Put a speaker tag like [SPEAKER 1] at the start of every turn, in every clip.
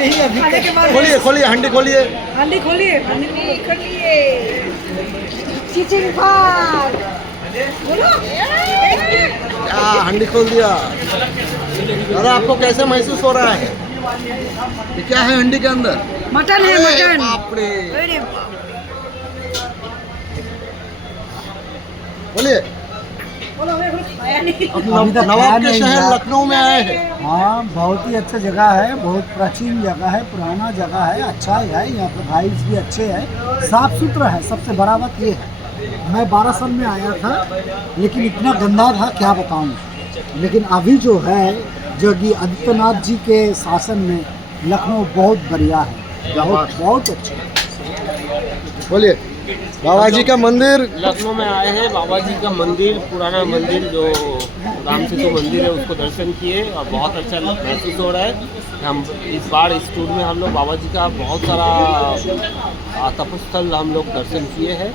[SPEAKER 1] यही
[SPEAKER 2] बाद
[SPEAKER 3] खोलिए खोलिए हंडी खोलिए।
[SPEAKER 2] हांडी खोलिए। हांडी खोलिए
[SPEAKER 3] हंडी खोल दिया। अरे आपको कैसे महसूस हो रहा है? ये क्या है हंडी के अंदर?
[SPEAKER 2] मटन है मटन।
[SPEAKER 3] बोलिए। नवाब के शहर लखनऊ में आए हैं।
[SPEAKER 1] हाँ बहुत ही अच्छा जगह है बहुत प्राचीन जगह है पुराना जगह है अच्छा है यहाँ पर वाइब्स भी अच्छे हैं। साफ़ सुथरा है सबसे बड़ा बात ये है। मैं बारह साल में आया था लेकिन इतना गंदा था क्या बताऊँ। लेकिन अभी जो है योगी आदित्यनाथ जी के शासन में लखनऊ बहुत बढ़िया है बहुत बहुत अच्छा
[SPEAKER 3] बोलिए। बाबा जी का मंदिर?
[SPEAKER 4] लखनऊ में आए हैं। बाबा जी का मंदिर पुराना मंदिर जो राम सेतु मंदिर है उसको दर्शन किए। और बहुत अच्छा महसूस हो रहा है। हम इस बार इस टूर में हम लोग बाबा जी का बहुत सारा तपस्थल हम लोग दर्शन किए हैं।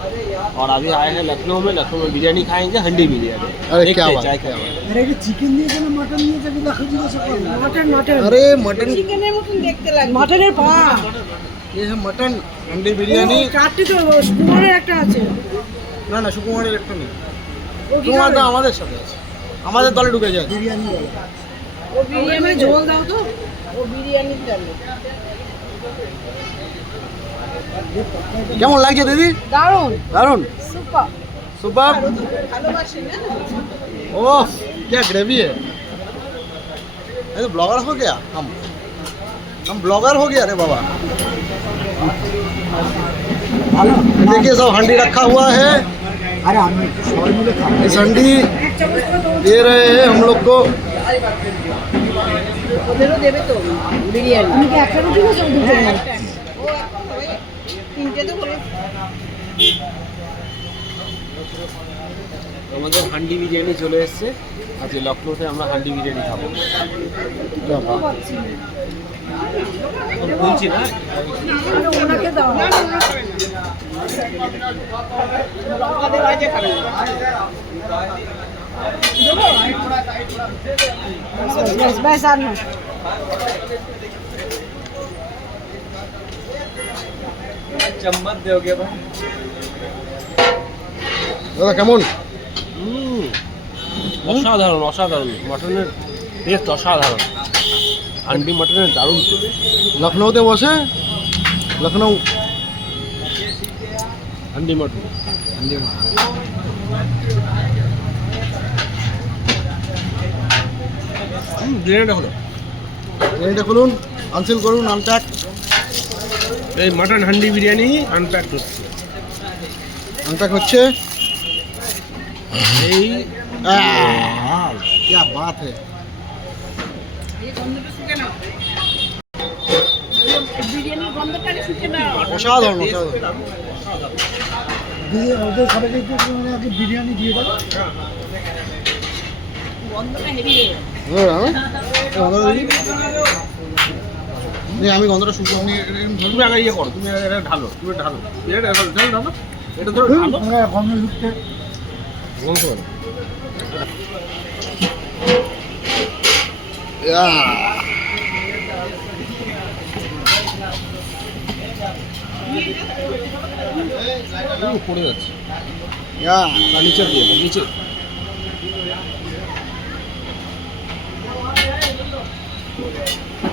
[SPEAKER 4] और अभी आए हैं लखनऊ में। लखनऊ में बिरयानी खाएँगे हंडी बिरयानी।
[SPEAKER 3] अरे क्या बात
[SPEAKER 1] अरे चिकन मटन
[SPEAKER 2] मटन
[SPEAKER 3] अरे मटन
[SPEAKER 2] मटन মতন দেখতে লাগে মটনের পা
[SPEAKER 3] ये है मटन हंडी बिरयानी
[SPEAKER 2] চারটে তো কুমারের একটা আছে
[SPEAKER 3] না না সুকুমারের একটা নেই
[SPEAKER 2] ও কি
[SPEAKER 3] সুকুমার
[SPEAKER 2] খাবে?
[SPEAKER 3] দা আমাদের সাথে আছে আমাদের দলে ঢুকে যায়
[SPEAKER 1] বিরিয়ানি
[SPEAKER 2] ও বিরিয়ানি ঝোল দাও তো ও বিরিয়ানির ডালে
[SPEAKER 3] কেমন লাগছে দিদি
[SPEAKER 2] দারুন
[SPEAKER 3] দারুন
[SPEAKER 2] সুপার
[SPEAKER 3] सुपर
[SPEAKER 2] ভালোবাসি না
[SPEAKER 3] ओह क्या ग्रेवी है ये तो ब्लॉगर हो गया हम हम ब्लॉगर हो गया अरे बाबा
[SPEAKER 1] ভালো
[SPEAKER 3] ये देखिए सब हंडी रखा हुआ है
[SPEAKER 1] আরে আমি সবাই মিলে খাবো
[SPEAKER 3] इस हंडी दे रहे हैं हम लोग को
[SPEAKER 2] ওদেরও দেবে তো বিরিয়ানি তুমি কি একটা রুটি খাচ্ছো দুটো ও তিনটে তো বলে
[SPEAKER 4] আমাদের হান্ডি বিরিয়ানি চলে এসছে আজকে লখনৌতে আমরা হান্ডি বিরিয়ানি খাবো বলছি না
[SPEAKER 2] ওনাকে দাও না লঙ্কা দেওয়া
[SPEAKER 4] অসাধারণ অসাধারণ। মটনের টেস্ট অসাধারণ। হান্ডি মটনের দারুণ
[SPEAKER 3] লখনৌতে বসে? লখনৌ?
[SPEAKER 4] হান্ডি মটন। হুম, বিরিয়ানিটা হলো।
[SPEAKER 3] বিরিয়ানিটা খুলুন আনসিল করুন আনপ্যাক
[SPEAKER 4] এই মটন হান্ডি বিরিয়ানি আনপ্যাক হচ্ছে।
[SPEAKER 3] আনপ্যাক হচ্ছে।
[SPEAKER 4] এই
[SPEAKER 3] क्या बात है
[SPEAKER 2] বিরিয়ানির গন্ধটা শুকে না
[SPEAKER 3] অসাধারণ অসাধারণ
[SPEAKER 1] দিয়ে ওদের সবাইকে একটু মানে আগে বিরিয়ানি দিয়ে দাও
[SPEAKER 2] গন্ধটা হেভি
[SPEAKER 3] হ্যাঁ, গন্ধটা দিই। নে, আমি গন্ধটা শুকনো আমি এরকম ধরবো।
[SPEAKER 4] তুমি আগে ইয়ে করো তুমি আগে এটা ঢালো তুমি ঢালো এটা ঢালো ঢালো ঢালো এটা ধরো ঢালো
[SPEAKER 1] আমরা গন্ধ ঢুকতে
[SPEAKER 3] Woven.
[SPEAKER 4] Yeah. পড়ে যাচ্ছে না নিচে দিয়ে নিচে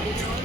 [SPEAKER 4] Thank you.